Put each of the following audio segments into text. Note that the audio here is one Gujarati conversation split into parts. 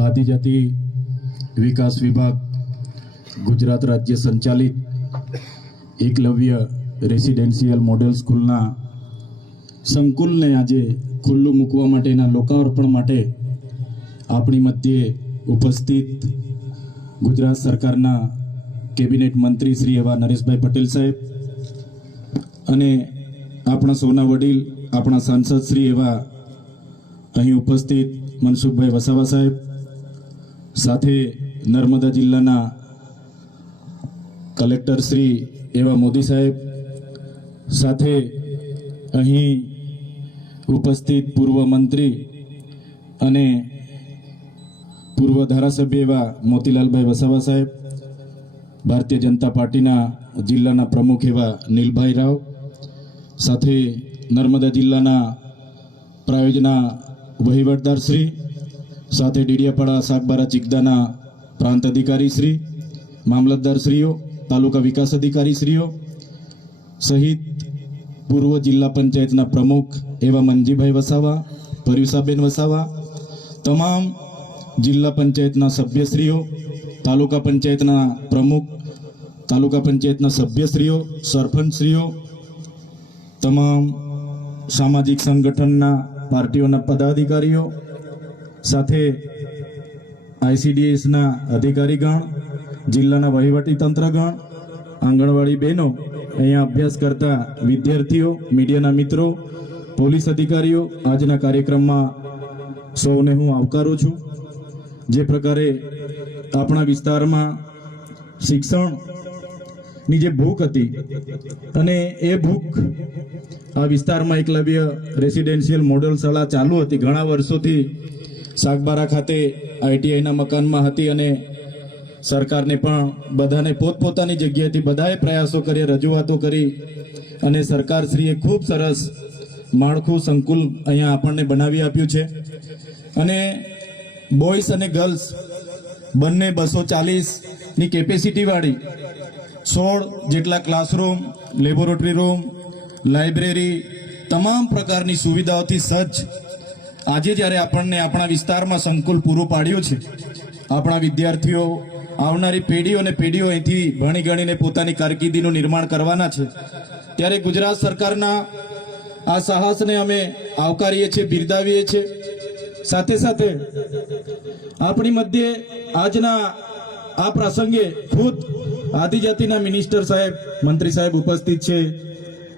આદિજાતિ વિકાસ વિભાગ ગુજરાત રાજ્ય સંચાલિત એકલવ્ય રેસિડેન્શિયલ મોડેલ સ્કૂલના સંકુલને આજે ખુલ્લું મૂકવા માટેના લોકાર્પણ માટે આપણી મધ્યે ઉપસ્થિત ગુજરાત સરકારના કેબિનેટ મંત્રી શ્રી એવા નરેશભાઈ પટેલ સાહેબ અને આપણા સૌના વડીલ આપણા સાંસદ શ્રી એવા અહીં ઉપસ્થિત મનસુખભાઈ વસાવા સાહેબ, સાથે નર્મદા જિલ્લાના કલેક્ટર શ્રી એવા મોદી સાહેબ, સાથે અહીં ઉપસ્થિત પૂર્વ મંત્રી અને પૂર્વ ધારાસભ્ય એવા મોતીલાલભાઈ વસાવા સાહેબ, ભારતીય જનતા પાર્ટીના જિલ્લાના પ્રમુખ એવા નીલભાઈ રાવ, સાથે નર્મદા જિલ્લાના પ્રાયોજના વહીવટદાર શ્રી, સાથે ડીડિયાપાડા સાગબારા ચિકદાના પ્રાંત અધિકારી શ્રી, મામલતદાર શ્રીઓ, તાલુકા વિકાસ અધિકારી શ્રીઓ સહિત પૂર્વ જિલ્લા પંચાયતના પ્રમુખ એવા મંજીભાઈ વસાવા, પર્યુષાબેન વસાવા, તમામ જિલ્લા પંચાયતના સભ્યશ્રીઓ, તાલુકા પંચાયતના પ્રમુખ, તાલુકા પંચાયતના સભ્યશ્રીઓ, સરપંચશ્રીઓ, તમામ સામાજિક સંગઠનના પાર્ટીઓના પદાધિકારીઓ, સાથે ICDSના અધિકારીગણ, જિલ્લાના વહીવટી તંત્રગણ, આંગણવાડી બહેનો, અહીંયા અભ્યાસ કરતા વિદ્યાર્થીઓ, મીડિયાના મિત્રો, પોલીસ અધિકારીઓ, આજના કાર્યક્રમમાં સૌને હું આવકારું છું. જે પ્રકારે આપણા વિસ્તારમાં શિક્ષણની જે ભૂખ હતી અને એ ભૂખ આ વિસ્તારમાં એકલવ્ય રેસિડેન્શિયલ મોડેલ શાળા ચાલુ હતી, ઘણા વર્ષોથી સાગબારા ખાતે ITIના મકાનમાં હતી અને સરકારને પણ બધાને પોતપોતાની જગ્યાએથી બધાએ પ્રયાસો કરી, રજૂઆતો કરી અને સરકારશ્રીએ ખૂબ સરસ માળખું સંકુલ અહીંયા આપણને બનાવી આપ્યું છે. અને બોયઝ અને ગર્લ્સ બંને 240ની કેપેસિટીવાળી 16 જેટલા ક્લાસરૂમ, લેબોરેટરી રૂમ, લાઇબ્રેરી, તમામ પ્રકારની સુવિધાઓથી સજ્જ આજે જ્યારે આપણને આપણા વિસ્તારમાં સંકુલ પૂરું પાડ્યું છે, આપણા વિદ્યાર્થીઓ, આવનારી પેઢીઓ અને પેઢીઓ અહીંથી ભણી ગણીને પોતાની કારકિર્દીનું નિર્માણ કરવાના છે, ત્યારે ગુજરાત સરકારના આ સાહસને અમે આવકારીએ છીએ, બિરદાવીએ છીએ. સાથે સાથે આપણી મધ્યે આજના આ પ્રસંગે ખુદ આદિજાતિના મિનિસ્ટર સાહેબ, મંત્રી સાહેબ ઉપસ્થિત છે,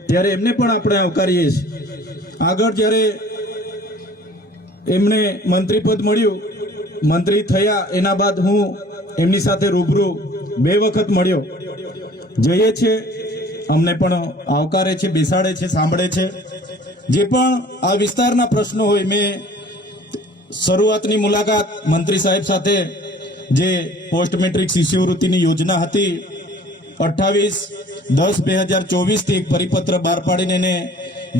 ત્યારે એમને પણ આપણે આવકારીએ છીએ. આગળ જ્યારે એમને મંત્રી પદ મળ્યું, મંત્રી થયા એના બાદ હું એમની સાથે રૂબરૂ 2 વખત મળ્યો. જઈએ છીએ, અમને પણ આવકારે છે, બેસાડે છે, સાંભળે છે. જે પણ આ વિસ્તારના પ્રશ્નો હોય, મેં શરૂઆતની મુલાકાત મંત્રી સાહેબ સાથે જે પોસ્ટ મેટ્રિક શિષ્યવૃત્તિની યોજના હતી 28/10/2024થી એક પરિપત્ર બહાર પાડીને એને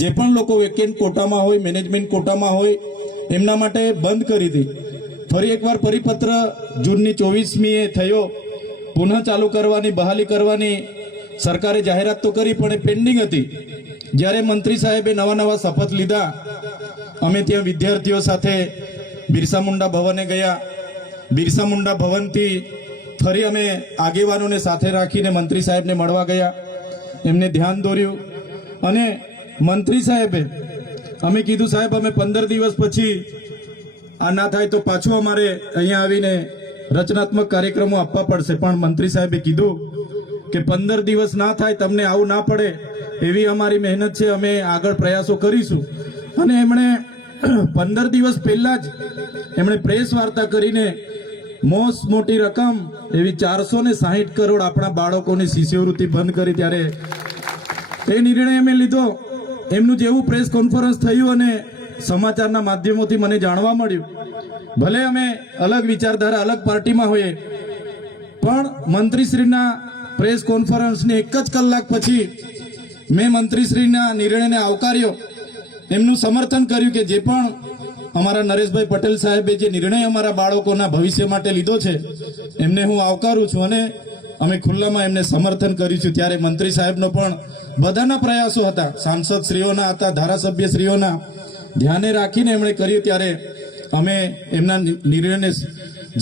જે પણ લોકો વેકેન્ટ કોટામાં હોય, મેનેજમેન્ટ કોટામાં હોય, એમના માટે બંધ કરી હતી. ફરી એકવાર પરિપત્ર જૂનની 24મીએ થયો, પુનઃ ચાલુ કરવાની, બહાલી કરવાની સરકારે જાહેરાત તો કરી પણ એ પેન્ડિંગ હતી. જ્યારે મંત્રી સાહેબે નવા શપથ લીધા, અમે ત્યાં વિદ્યાર્થીઓ સાથે બિરસા મુંડા ભવને ગયા. બિરસા મુંડા ભવનથી ફરી અમે આગેવાનોને સાથે રાખીને મંત્રી સાહેબને મળવા ગયા, એમને ધ્યાન દોર્યું અને મંત્રી સાહેબે અમે કીધું, સાહેબ અમે 15 દિવસ પછી આ ના થાય તો પાછું અમારે અહીંયા આવીને રચનાત્મક કાર્યક્રમો આપવા પડશે. પણ મંત્રી સાહેબે કીધું કે 15 દિવસ ના થાય, તમને આવું ના પડે એવી અમારી મહેનત છે, અમે આગળ પ્રયાસો કરીશું. અને એમણે 15 દિવસ પહેલા જ એમણે પ્રેસ વાર્તા કરીને મોટી રકમ એવી 460 કરોડ આપણા બાળકોની શિષ્યવૃત્તિ બંધ કરી. ત્યારે એ નિર્ણય અમે લીધો. એમનું જેવું પ્રેસ કોન્ફરન્સ થયું અને સમાચારના માધ્યમોથી મને જાણવા મળ્યું, ભલે અમે અલગ વિચારધારા, અલગ પાર્ટીમાં હોઈએ, પણ મંત્રીશ્રીના પ્રેસ કોન્ફરન્સની 1 જ કલાક પછી મેં મંત્રીશ્રીના નિર્ણયને આવકાર્યો, એમનું સમર્થન કર્યું કે જે પણ અમારા નરેશભાઈ પટેલ સાહેબે જે નિર્ણય અમારા બાળકોના ભવિષ્ય માટે લીધો છે એમને હું આવકારું છું અને અમે ખુલ્લામાં એમને સમર્થન કર્યું છે. ત્યારે મંત્રી સાહેબનો પણ બધાના પ્રયાસો હતા, સાંસદ શ્રીઓના હતા, ધારાસભ્ય શ્રીઓના ધ્યાને રાખીને એમણે કર્યું. ત્યારે અમે એમના નિર્ણયને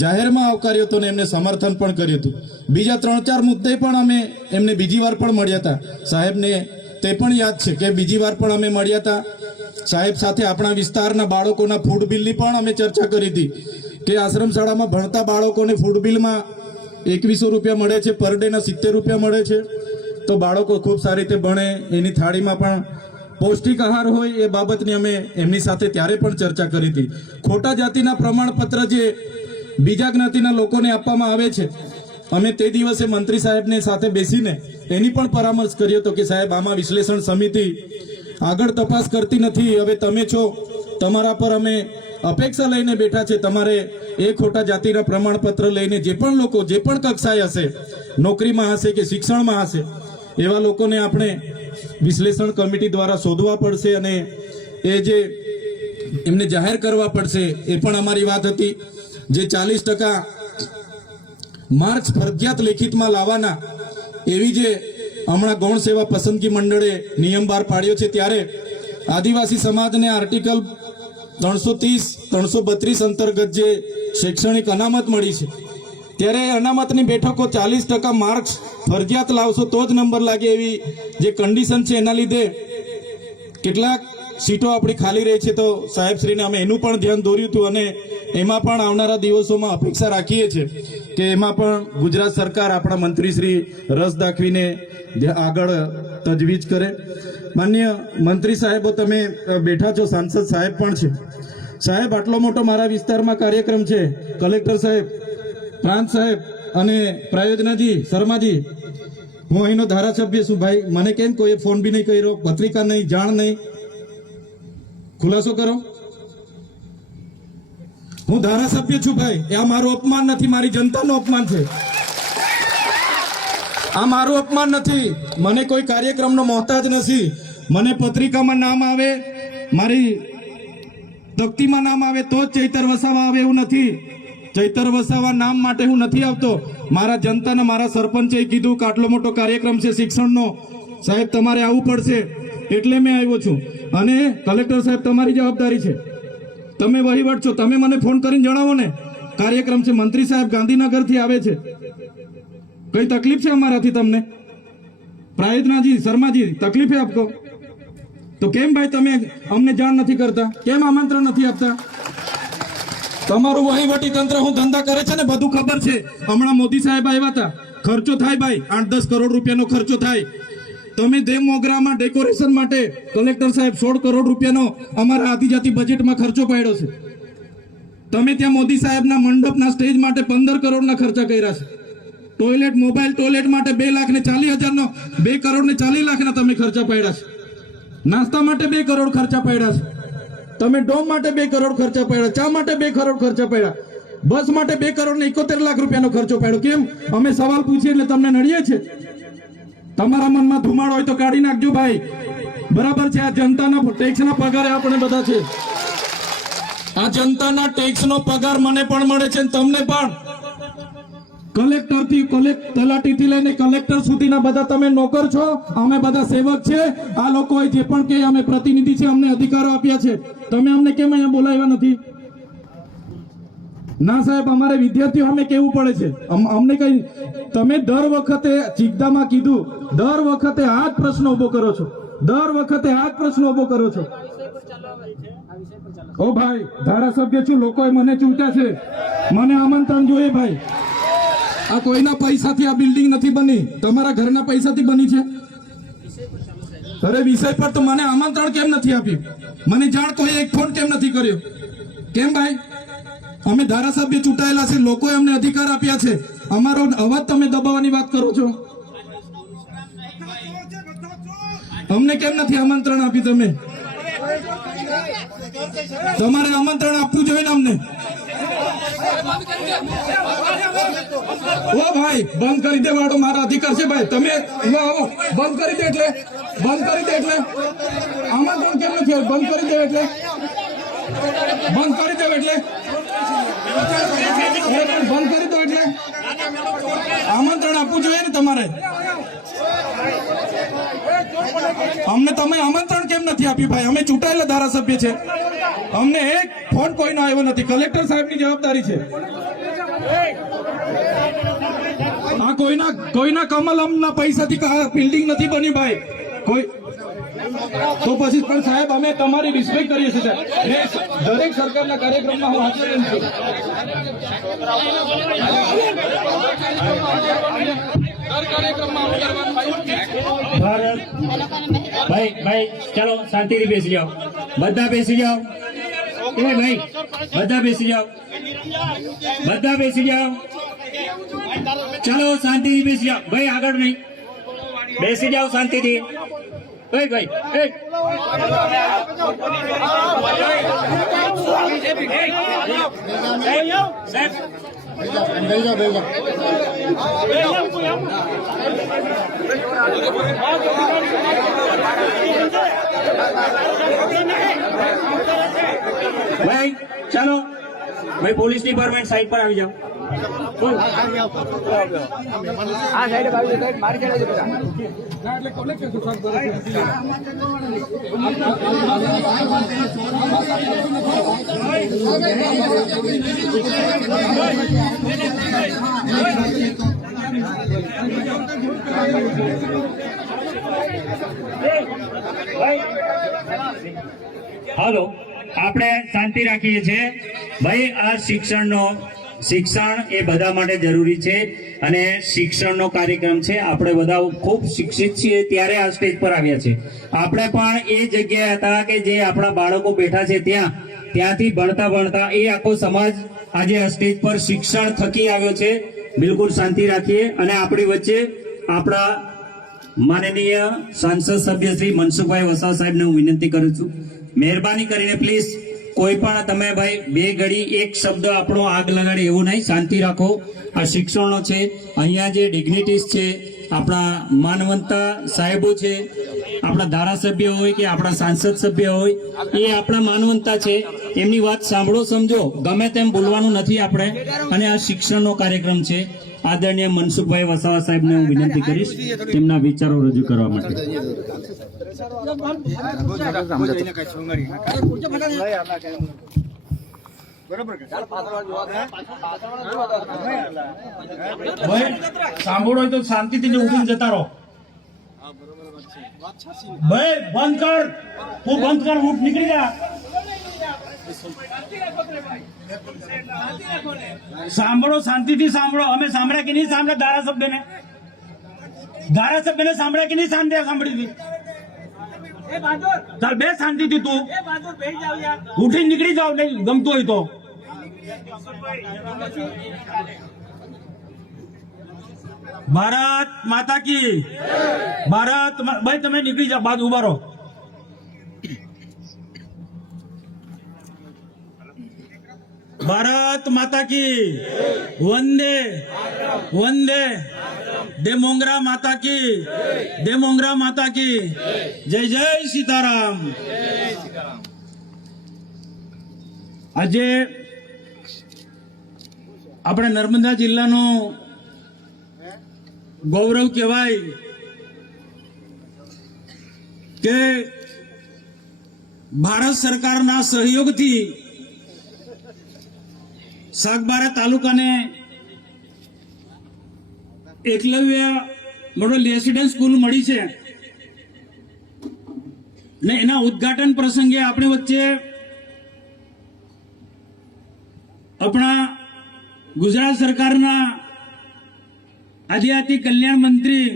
જાહેરમાં આવકાર્યો હતો અને એમને સમર્થન પણ કર્યું હતું. બીજા 3-4 મુદ્દે પણ અમે એમને બીજી વાર પણ મળ્યા હતા. સાહેબને તે પણ યાદ છે કે બીજી વાર પણ અમે મળ્યા હતા. સાહેબ સાથે આપણા વિસ્તારના બાળકોના ફૂડ બિલની પણ અમે ચર્ચા કરી હતી કે આશ્રમ શાળામાં ભણતા બાળકોને ફૂડ બિલમાં 2100 રૂપિયા મળે છે, પર ડેના 70 રૂપિયા મળે છે. તો બાળકો ખૂબ સારી રીતે ભણે, એની થાળીમાં પણ પૌષ્ટિક આહાર હોય, એ બાબતની અમે એમની સાથે ત્યારે પણ ચર્ચા કરી હતી. ખોટા જાતિના પ્રમાણપત્ર જે બીજા જ્ઞાતિના લોકોને આપવામાં આવે છે, અમે તે દિવસે મંત્રી સાહેબને સાથે બેસીને એની પણ પરામર્શ કર્યો હતો કે સાહેબ આમાં વિશ્લેષણ સમિતિ આગળ તપાસ કરતી નથી. હવે તમે છો, તમારા પર અમે અપેક્ષા લઈને બેઠા છે. તમારે એ ખોટા જાતિના પ્રમાણપત્ર લઈને જે પણ લોકો જે પણ કક્ષાએ હશે, નોકરીમાં હશે કે શિક્ષણમાં હશે, એવા લોકોને આપણે વિશ્લેષણ કમિટી દ્વારા શોધવા પડશે અને એ જે એમને જાહેર કરવા પડશે, એ પણ અમારી વાત હતી. જે 40% માર્ક્સ ફરજિયાત લેખિતમાં લાવવાના એવી જે હમણાં ગૌણ સેવા પસંદગી મંડળે નિયમ બહાર પાડ્યો છે, ત્યારે આદિવાસી સમાજને આર્ટિકલ 330-332 અંતર્ગત જે શૈક્ષણિક અનામત મળી છે, ત્યારે અનામતની બેઠકો 40% માર્ક્સ ફરજિયાત લાવશો તો જ નંબર લાગે એવી જે કન્ડિશન છે, એના લીધે કેટલાક સીટો આપણી ખાલી રહી છે. તો સાહેબશ્રીને અમે એનું પણ ધ્યાન દોર્યું હતું અને એમાં પણ આવનારા દિવસોમાં અપેક્ષા રાખીએ છીએ કે એમાં પણ ગુજરાત સરકાર આપણા મંત્રીશ્રી રસ દાખવીને આગળ તજવીજ કરે. માન્ય મંત્રી સાહેબો, તમે બેઠા છો, સાંસદ સાહેબ પણ છે. સાહેબ, આટલો મોટો મારા વિસ્તારમાં કાર્યક્રમ છે. કલેક્ટર સાહેબ, પ્રાંત સાહેબ અને પ્રાયોજનાજી, શર્માજી, હું અહીંનો ધારાસભ્ય છું ભાઈ. મને કેમ કોઈ ફોન બી નહીં કર્યો, પત્રિકા નહીં, જાણ નહીં, ખુલાસો કરો. હું ધારાસભ્ય છું ભાઈ. આ મારું અપમાન નથી, મારી જનતાનું અપમાન છે. આ મારું અપમાન નથી. મને કોઈ કાર્યક્રમનો મોહતાજ નથી. મને પત્રિકામાં નામ આવે, મારી તકતીમાં નામ આવે તો જ ચૈતર વસાવા આવે એવું નથી. ચૈતર વસાવા નામ માટે હું નથી આવતો. મારા જનતાને મારા સરપંચે કીધું કે આટલો મોટો કાર્યક્રમ છે શિક્ષણનો, સાહેબ તમારે આવવું પડશે, એટલે મેં આવ્યો છું. અને કલેક્ટર સાહેબ, તમારી જવાબદારી છે, તમે વહીવટ છો, તમે મને ફોન કરીને જણાવો ને કાર્યક્રમ છે. મંત્રી સાહેબ ગાંધીનગરથી આવે છે, કઈ તકલીફ છે અમારાથી તમને? પ્રાયોજનાજી, શર્માજી, તકલીફ है आपको? તો કેમ ભાઈ તમે અમને જાણ નથી કરતા? કેમ આમંત્રણ નથી આપતા? તમારું વહીવટી તંત્ર હું ધંધા કરે છે ને બધું ખબર છે. હમણાં મોદી સાહેબ આવ્યા હતા, ખર્ચો થાય ભાઈ, 8-10 કરોડ રૂપિયાનો ખર્ચો થાય. તમે દેવ મોગરામાં ડેકોરેશન માટે કલેક્ટર સાહેબ 16 કરોડ રૂપિયાનો અમારા આદિજાતિ બજેટમાં ખર્ચો પાડ્યો છે. તમે ત્યાં મોદી સાહેબના મંડપના સ્ટેજ માટે 15 કરોડના ખર્ચા કર્યા છે. ટોયલેટ, મોબાઈલ ટોયલેટ માટે 2,40,000નો 2 કરોડ ને 40 લાખના તમે ખર્ચા પાડ્યા છે. નાસ્તા માટે 2 કરોડ ખર્ચા પાડ્યા છે. તમે ડોમ માટે 2 કરોડ ખર્ચા પાડ્યા, ચા માટે 2 કરોડ ખર્ચા પાડ્યા, બસ માટે 2 કરોડ ને 71 લાખ રૂપિયાનો ખર્ચો પાડ્યો. કેમ? અમે સવાલ પૂછીએ એટલે તમને નડીએ છે? તમારા મનમાં ધુમાડો હોય તો કાઢી નાખજો ભાઈ. બરાબર છે, આ જનતાના ટેક્સના પગારે આપણે બધા છે. આ જનતાના ટેક્સનો પગાર મને પણ મળે છે, તમને પણ. કલેક્ટરથી તલાટીથી લઈને કલેક્ટર સુધીના બધા તમે નોકર છો, અમે બધા સેવક છે. આ લોકોએ જે પણ કે અમે પ્રતિનિધિ છે, અમને અધિકારો આપ્યા છે. તમે અમને કેમ અહીંયા બોલાવ્યા નથી? ના સાહેબ, અમારે વિદ્યાર્થીઓ અમે કેવું પડે છે. અમને કઈ, તમે દર વખતે ચિકદામાં કીધું, દર વખતે આ જ પ્રશ્ન ઉભો કરો છો, દર વખતે આ જ પ્રશ્ન ઉભો કરો છો. ઓ ભાઈ, ધારાસભ્ય છું, લોકોએ મને ચૂંટ્યા છે, મને આમંત્રણ જોઈએ ભાઈ. આ કોઈના પૈસાથી આ બિલ્ડિંગ નથી બની, તમારા ઘરના પૈસાથી બની છે. અરે વિષય પર તો મને આમંત્રણ કેમ નથી આપ્યું? મને જાણ કોઈ એક ફોન કેમ નથી કર્યો? કેમ ભાઈ? અમે ધારાસભ્ય ચૂંટાયેલા છે, લોકોએ અમને અધિકાર આપ્યા છે, અમારો અવાજ તમે દબાવવાની વાત કરો છો. અમને કેમ નથી આમંત્રણ આપ્યું? તમે તમારે આમંત્રણ આપવું જોઈએ ને અમને. ઓ ભાઈ, બંધ કરી દે વાળો, મારા અધિકાર છે ભાઈ. તમે આવો, બંધ કરી દે એટલે, બંધ કરી દે એટલે આમંત્રણ કેમ નથી? બંધ કરી દે એટલે, બંધ કરી દો એટલે, બંધ કરી દો એટલે આમંત્રણ આપવું જોઈએ ને તમારે. અમને તમે આમંત્રણ કેમ નથી આપ્યું ભાઈ? અમે ચૂંટાયેલા ધારાસભ્ય છે. અમને એક ફોન કોઈનો આવ્યો નથી. કલેક્ટર સાહેબની જવાબદારી છે. આ કોઈના કમલમના પૈસાથી બિલ્ડિંગ નથી બની ભાઈ. કોઈ તો પછી પણ સાહેબ અમે તમારી રિસ્પેક્ટ કરીએ છીએ સાહેબ. દરેક સરકારના કાર્યક્રમમાં હું હાજર રહું છું. ભાઈ ચાલો શાંતિથી બેસી જાઓ, બધા બેસી જાઓ. એ ભાઈ બધા બેસી જાઓ, બધા બેસી જાઓ. ચલો શાંતિથી બેસી જાઓ ભાઈ, આગળ નહીં, બેસી જાઓ શાંતિથી. ભાઈ સાહેબ ભાઈ ચાલો ભાઈ, પોલીસ ડિપાર્ટમેન્ટ સાઈડ પર આવી જાઓ. હાલો, આપણે શાંતિ રાખીએ છીએ ભાઈ. આ શિક્ષણ એ બધા માટે જરૂરી છે અને શિક્ષણનો કાર્યક્રમ છે. આપણે બધા ખૂબ શિક્ષિત છીએ ત્યારે આ સ્ટેજ પર આવ્યા છે. આપણે પણ એ જગ્યાએ હતા કે જે આપણા બાળકો બેઠા છે ત્યાંથી ભણતા એ આખો સમાજ આજે આ સ્ટેજ પર શિક્ષણ થકી આવ્યો છે. બિલકુલ શાંતિ રાખીએ. અને આપણી વચ્ચે આપણા માનનીય સાંસદ સભ્ય શ્રી મનસુખભાઈ વસાવા સાહેબને હું વિનંતી કરું છું, મહેરબાની કરીને પ્લીઝ કોઈ પણ તમે ભાઈ બે ઘડી એક શબ્દ આપણો આગ લગાડે એવું નહીં, શાંતિ રાખો. આ શિક્ષણનો છે. અહીંયા જે ડિગ્નિટીઝ છે, આપણા માનવંતા સાહેબો છે, આપણા ધારાસભ્ય હોય કે આપણા સાંસદ સભ્ય હોય, એ આપણા માનવંતા છે. એમની વાત સાંભળો, સમજો, ગમે તેમ બોલવાનું નથી આપણે. અને આ શિક્ષણનો કાર્યક્રમ છે. આદરણીય મનસુખભાઈ વસાવા સાહેબને હું વિનંતી કરીશ તેમના વિચારો રજૂ કરવા માટે. સાંભળો તો શાંતિથી ઉઠીને જતા રહો. ભાઈ બંધ કર, તું બંધ કર, ઉઠ, નીકળી જા. સાંભળો, શાંતિથી સાંભળો. અમે સાંભળ્યા કે નહીં સાંભળ્યા? ધારાસભ્યને સાંભળ્યા કે નહીં સાંભળી હતી? ચાલ બે શાંતિથી, તું ઉઠી નીકળી જાવ, નહીં ગમતું હોય તો. ભારત માતા કી ભારત. ભાઈ તમે નીકળી જાઓ, બાદ ઉભા રહો. ભારત માતા કી વંદે વંદે. દેમોંગરા માતા કી, દેમોંગરા માતા કી જય. જય સીતારામ. આજે આપણે નર્મદા જિલ્લાનો ગૌરવ કહેવાય કે ભારત સરકારના સહયોગથી સાગબારા તાલુકાને એકલવ્ય મોડલ રેસિડેન્સ સ્કૂલ મળી છે. ને એના ઉદ્ઘાટન પ્રસંગે આપણી વચ્ચે આપણા ગુજરાત સરકારના આદિજાતિ કલ્યાણ મંત્રી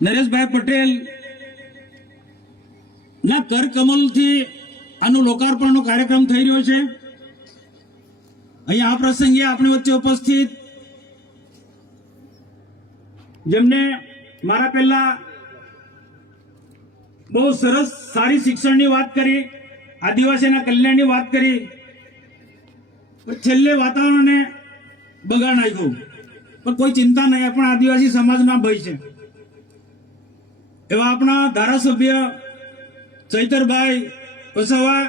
નરેશભાઈ પટેલ ના કરકમલથી આનું લોકાર્પણનો કાર્યક્રમ થઈ રહ્યો છે. અહીંયા આ પ્રસંગે આપણી વચ્ચે ઉપસ્થિત જેમને મારા પહેલા બહુ સરસ સારી શિક્ષણની વાત કરી, આદિવાસીના કલ્યાણની વાત કરી, છેલ્લે વાતાવરણને બગાડ નાખ્યું. પણ કોઈ ચિંતા નહીં, પણ આદિવાસી સમાજના ભય છે એવા આપણા ધારાસભ્ય ચૈતરભાઈ વસાવા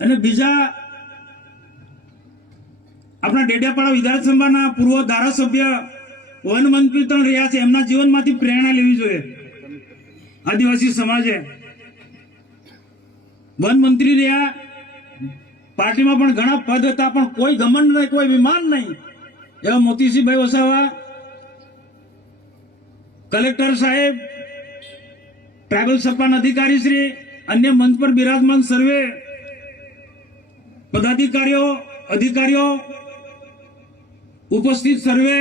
અને બીજા આપણા ડેડિયાપાડા વિધાનસભાના પૂર્વ ધારાસભ્ય વન મંત્રી પણ રહ્યા છે. એમના જીવનમાંથી પ્રેરણા લેવી જોઈએ આદિવાસી સમાજે. વન મંત્રી રહ્યા, પાર્ટીમાં પણ ઘણા પદ હતા, પણ કોઈ ઘમંડ નહીં, કોઈ વિમાન નહીં એવા મોતીસિંહભાઈ વસાવા, કલેક્ટર સાહેબ, ટ્રાઇબલ સપાના અધિકારી શ્રી, અન્ય મંચ પર બિરાજમાન સર્વે પદાધિકારીઓ, અધિકારીઓ, ઉપસ્થિત સર્વે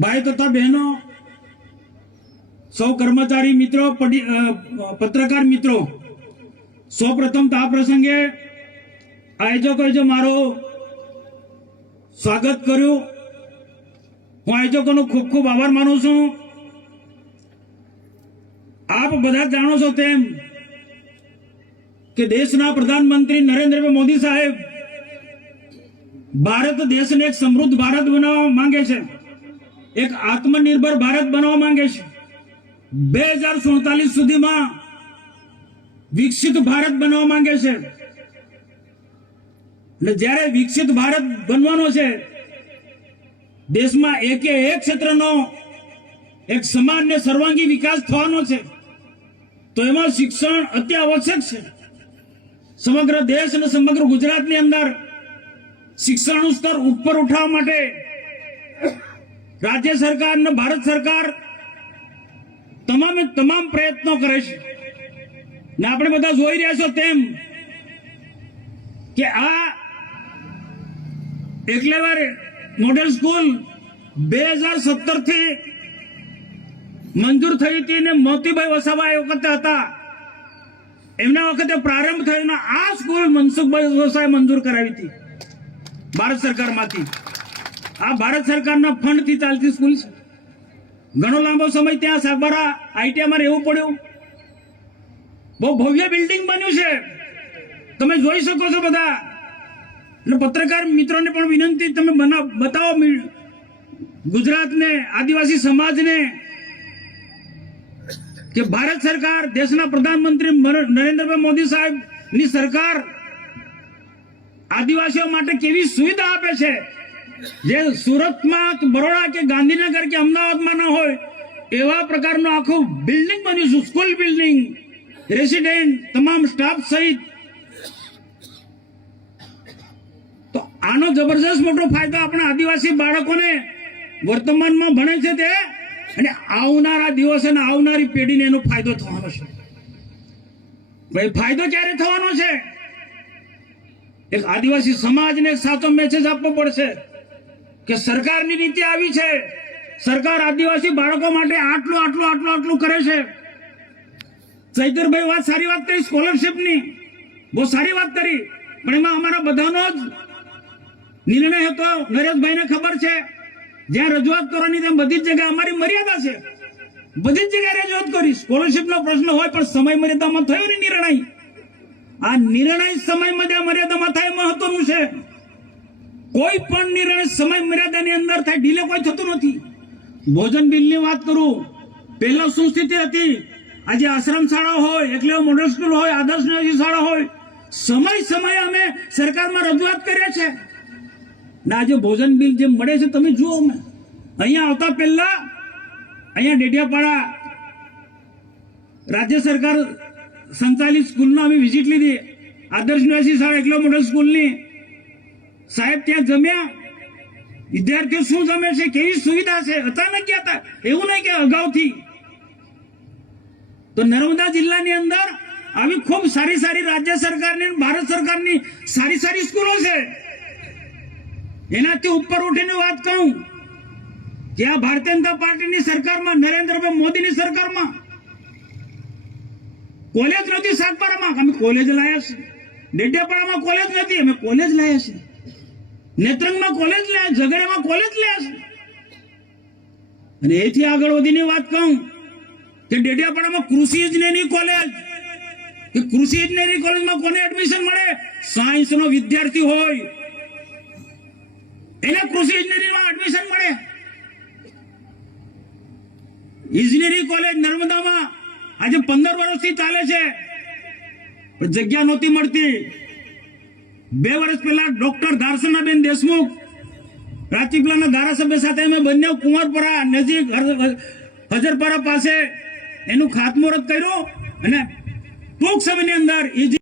ભાઈ તથા બહેનો, સૌ કર્મચારી મિત્રો, પત્રકાર મિત્રો, સૌપ્રથમ તો આ પ્રસંગે આયોજકોએ જે મારો સ્વાગત કર્યું, હું આયોજકોનો ખૂબ ખૂબ આભાર માનું છું. આપ બધા જાણો છો તેમ કે દેશના પ્રધાનમંત્રી નરેન્દ્રભાઈ મોદી સાહેબ ભારત દેશને એક સમૃદ્ધ ભારત બનાવવા માંગે છે, એક આત્મનિર્ભર ભારત બનાવવા માંગે છે. 2047 સુધીમાં વિકસિત ભારત બનવા માંગે છે. અને જ્યારે વિકસિત ભારત બનવાનો છે, દેશમાં એકે એક ક્ષેત્રનો એક સમાન ને સર્વાંગી વિકાસ થવાનો છે, તો એમાં શિક્ષણ અતિ આવશ્યક છે. સમગ્ર દેશ અને સમગ્ર ગુજરાતની અંદર શિક્ષણનું સ્તર ઉપર ઉઠાવવા માટે રાજ્ય સરકાર અને ભારત સરકાર તમામે તમામ પ્રયત્નો કરે છે. ને આપણે બધા જોઈ રહ્યા છો તેમ કે આ એકલેવર મોડેલ સ્કૂલ 2017 થી મંજૂર થઈ હતી ને મોતીભાઈ વસાવા એ વખતે હતા, એમના વખતે પ્રારંભ થયો. આ સ્કૂલ મનસુખભાઈ વસાવાએ મંજૂર કરાવી હતી ભારત સરકારમાંથી. આ ભારત સરકારના ફંડથી ચાલતી સ્કૂલ છે. ઘણો લાંબો સમય ત્યાં સાગબારા આઈટીઆઈમાં રહેવું પડ્યું. બહુ ભવ્ય બિલ્ડિંગ બન્યું છે, તમે જોઈ શકો છો બધા. અને પત્રકાર મિત્રોને પણ વિનંતી, તમે બતાવો ગુજરાતને, આદિવાસી સમાજને કે ભારત સરકાર, દેશના પ્રધાનમંત્રી નરેન્દ્રભાઈ મોદી સાહેબની સરકાર આદિવાસીઓ માટે કેવી સુવિધા આપે છે, જે સુરતમાં, બરોડા કે ગાંધીનગર કે અમદાવાદમાં ના હોય એવા પ્રકારનું આખું બિલ્ડિંગ બન્યું છે. સ્કૂલ બિલ્ડિંગ, રેસિડેન્ટ, તમામ સ્ટાફ સહિત. તો આનો જબરજસ્ત મોટો ફાયદો આપણા આદિવાસી બાળકોને વર્તમાનમાં ભણે છે તે, અને આવનારા દિવસે અને આવનારી પેઢીને એનો ફાયદો થવાનો છે. ભાઈ ફાયદો ક્યારે થવાનો છે? એક આદિવાસી સમાજને એક સાચો મેસેજ આપવો પડશે કે સરકારની નીતિ આવી છે, સરકાર આદિવાસી બાળકો માટે આટલું આટલું આટલું આટલું કરે છે. ચૈતરભાઈ સારી વાત કરી સ્કોલરશિપની, બહુ સારી વાત કરી, પણ એમાં અમારા બધાનો જ નિર્ણય હતો. નરેશભાઈને ખબર છે, જ્યાં રજૂઆત કરવાની તેમ બધી જ જગ્યાએ અમારી મર્યાદા છે, બધી જ જગ્યાએ રજૂઆત કરી. સ્કોલરશિપનો પ્રશ્ન હોય પણ સમય મર્યાદામાં થયો ને નિર્ણય. આ નિર્ણય સમય મર્યાદામાં થાય મહત્વનું છે. કોઈ પણ નિર્ણય સમય મર્યાદાની અંદર થાય, ડીલે કોઈ થતું નથી. ભોજન બિલની વાત કરું, પહેલા શું સ્થિતિ હતી, આજે આશ્રમ શાળા હોય, એકલેવ મોડેલ સ્કૂલ હોય, આદર્શ શાળા હોય, સમય અમે સરકારમાં રજૂઆત કરીએ છીએ. ને આજે ભોજન બિલ જે મળે છે તમે જુઓ. અમે અહીંયા આવતા પહેલા અહીંયા ડેડિયાપાડા રાજ્ય સરકાર સંચાલિત સ્કૂલનો અમે વિઝિટ લીધી, આદર્શ નિવાસી શાળા એકલો મોડેલ સ્કૂલની. સાહેબ ત્યાં જમ્યા, વિદ્યાર્થીઓ શું જમે છે, કેવી સુવિધા છે, અચાનક ગયા હતા, એવું નહીં કે અગાઉથી. તો નર્મદા જિલ્લાની અંદર આવી ખૂબ સારી સારી રાજ્ય સરકારની, ભારત સરકારની સારી સારી સ્કૂલો છે. એનાથી ઉપર ઉઠીને વાત કહું કે આ ભારતીય જનતા પાર્ટીની સરકારમાં, નરેન્દ્રભાઈ મોદીની સરકારમાં કોલેજ નથી. સાગબારામાં અમે કોલેજ લાયા છે, ડેડિયાપાડામાં કોલેજ નથી, અમે કોલેજ લાયા છે, નેત્રંગમાં કોલેજ લાયા, ઝઘડિયામાં કોલેજ લાયા છે. અને એથી આગળ વધીને વાત કહું કે ડેડિયાપાડામાં કૃષિ ઇજનેરી કોલેજ, કે કૃષિ ઇજનેરી કોલેજમાં કોને એડમિશન મળે? સાયન્સનો વિદ્યાર્થી હોય એને કૃષિ ઇજનેરીમાં એડમિશન મળે. ઇજનેરી કોલેજ નર્મદામાં આજે 15 વર્ષથી ચાલે છે, પણ જગ્યા નહોતી મળતી. 2 વર્ષ પહેલા ડોક્ટર ધારસનાબેન દેશમુખ, રાજપીપળાના ધારાસભ્ય સાથે અમે બંને કુંવરપરા નજીક હજરપરા પાસે એનું ખાતમુહૂર્ત કર્યું, અને ટૂંક સમયની અંદર